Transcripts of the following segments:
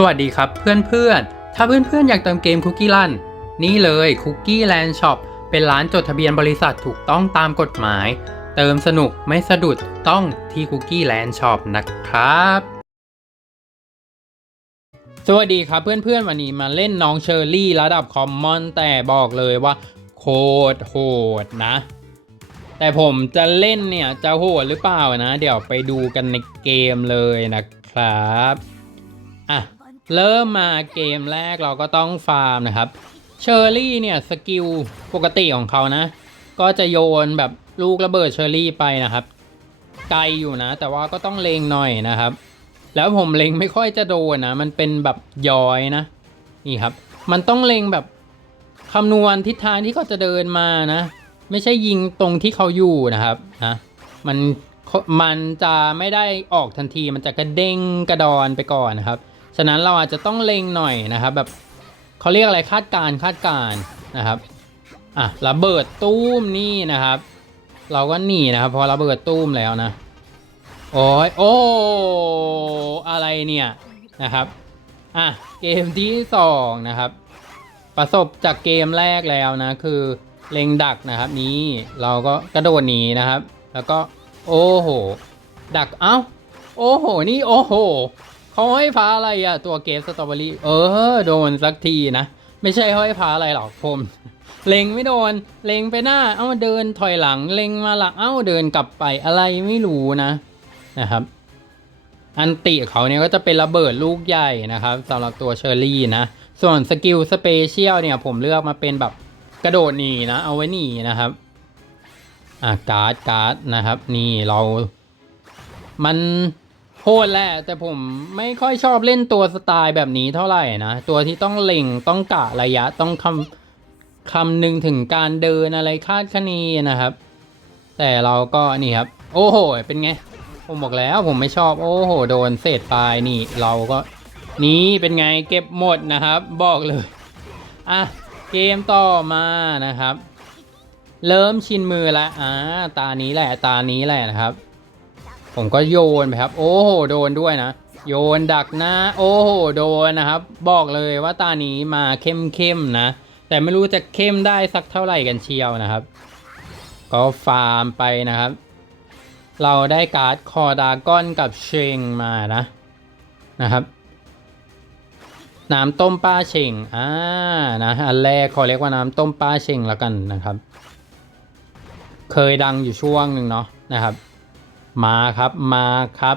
สวัสดีครับเพื่อนๆ ถ้าเพื่อนๆ อยากเติมเกมคุกกี้ลันนี่เลยคุกกี้แลนด์ช็อปเป็นร้านจดทะเบียนบริษัทถูกต้องตามกฎหมาย เติมสนุกไม่สะดุดต้องที่คุกกี้แลนด์ช็อปนะครับ สวัสดีครับเพื่อนๆ วันนี้มาเล่นน้องเชอร์รี่ระดับคอมมอนแต่บอกเลยว่า โคตรโหดนะ แต่ผมจะเล่นเนี่ยจะโหดหรือเปล่านะ เดี๋ยวไปดูกันในเกมเลยนะครับ เริ่มมาเกมแรกเราก็ต้องฟาร์มนะครับเชอร์รี่เนี่ยสกิลปกติของเขานะ ก็จะโยนแบบลูกระเบิดเชอร์รี่ไปนะครับ ไกลอยู่นะ แต่ว่าก็ต้องเลงหน่อยนะครับ แล้วผมเลงไม่ค่อยจะโดนนะ มันเป็นแบบย้อยนะ นี่ครับ มันต้องเลงแบบคำนวณทิศทางที่เขาจะเดินมานะ ไม่ใช่ยิงตรงที่เขาอยู่นะครับนะมันมันจะไม่ได้ออกทันทีมันจะกระเด้งกระดอนไปก่อนนะครับ ฉะนั้นเราอาจจะต้องเล็งหน่อยนะครับ แบบเขาเรียกอะไรคาดการคาดการนะครับอะระเบิดตู้มนี่นะครับ เราก็หนีนะครับ พอระเบิดตู้มแล้วนะโอ้ยโอ้อะไรเนี่ยนะครับอะเกมที่สองนะครับ ประสบจากเกมแรกแล้วนะ คือเล็งดักนะครับนี้เราก็กระโดดหนีนะครับ แล้วก็โอ้โหดักเอ้าโอ้โหนี่โอ้โห เขาให้พาอะไรอะตัวเกสสตรอเบอรี่เออ โดนสักทีนะ ไม่ใช่เขาให้พาอะไรหรอกผมเล็งไม่โดน เล็งไปหน้า เอ้าเดินถอยหลัง เล็งมาหลัง เอ้าเดินกลับไปอะไรไม่รู้นะนะครับ อันติเขาเนี่ยก็จะเป็นระเบิดลูกใหญ่นะครับสำหรับตัวเชอร์รี่นะ ส่วนสกิลสเปเชียลเนี่ยผมเลือกมาเป็นแบบกระโดดหนีนะ เอาไว้หนีนะครับอะการ์ดการ์ดนะครับ นี่เรา มัน โหดแหละแต่ผมไม่ค่อยชอบเล่นตัวสไตล์แบบนี้เท่าไหร่นะ ตัวที่ต้องเล็งต้องกะระยะต้องคำคำนึงถึงการเดินอะไรคาดคะเนนะครับ แต่เราก็นี่ครับ โอ้โห เป็นไง ผมบอกแล้วผมไม่ชอบโอ้โห โดนเศษปลายนี่เราก็นี่เป็นไงเก็บหมดนะครับ บอกเลยอะเกมต่อมานะครับ เริ่มชินมือแล้วอ่าตานี้แหละตานี้แหละนะครับ ผมก็โยนไปครับ โอ้โหโดนด้วยนะ โยนดักหน้า โอ้โหโดนนะครับ บอกเลยว่าตานี้มาเข้มเข้มๆนะ แต่ไม่รู้จะเข้มได้สักเท่าไหร่กันเชียวนะครับ ก็ฟาร์มไปนะครับ เราได้การ์ดคอดากอนกับเชงมานะนะครับน้ำต้มป้าเชงอ่านะอันแรกขอเรียกว่าน้ำต้มป้าเชงแล้วกันนะครับ เคยดังอยู่ช่วงหนึ่งเนาะนะครับ มาครับมาครับ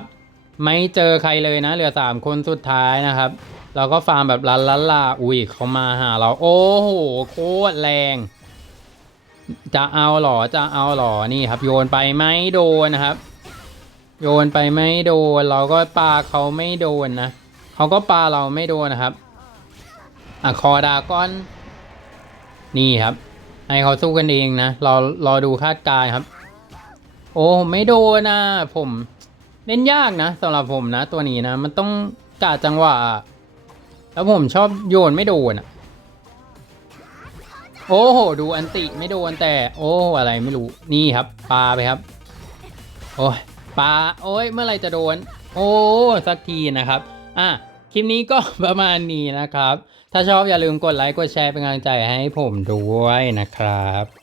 ไม่เจอใครเลยนะ เหลือสามคนสุดท้ายนะครับ เราก็ฟาร์มแบบลันลันลาอุ้ยเขามาหาเราโอ้โหโคตรแรง จะเอาหรอจะเอาหรอนี่ครับ โยนไปไม่โดนนะครับ โยนไปไม่โดน เราก็ปาเขาไม่โดนนะเขาก็ปาเราไม่โดนนะครับอะคอดาก้อน นี่ครับ ให้เขาสู้กันเองนะรอรอดูคาดการณ์ครับ โอ้ไม่โดนนะผมเล่นยากนะสำหรับผมนะ ตัวนี้นะ มันต้องกะจังหวะ แล้วผมชอบโยนไม่โดนอะโอ้โหดูอันติไม่โดนแต่ โอ้อะไรไม่รู้นี่ครับปลาไปครับ โอ้ยปาโอ้ยเมื่อไรจะโดน โอ้สักทีนะครับ อะคลิปนี้ก็ประมาณนี้นะครับ ถ้าชอบอย่าลืมกดไลค์กดแชร์เป็นกำลังใจให้ผมด้วยนะครับ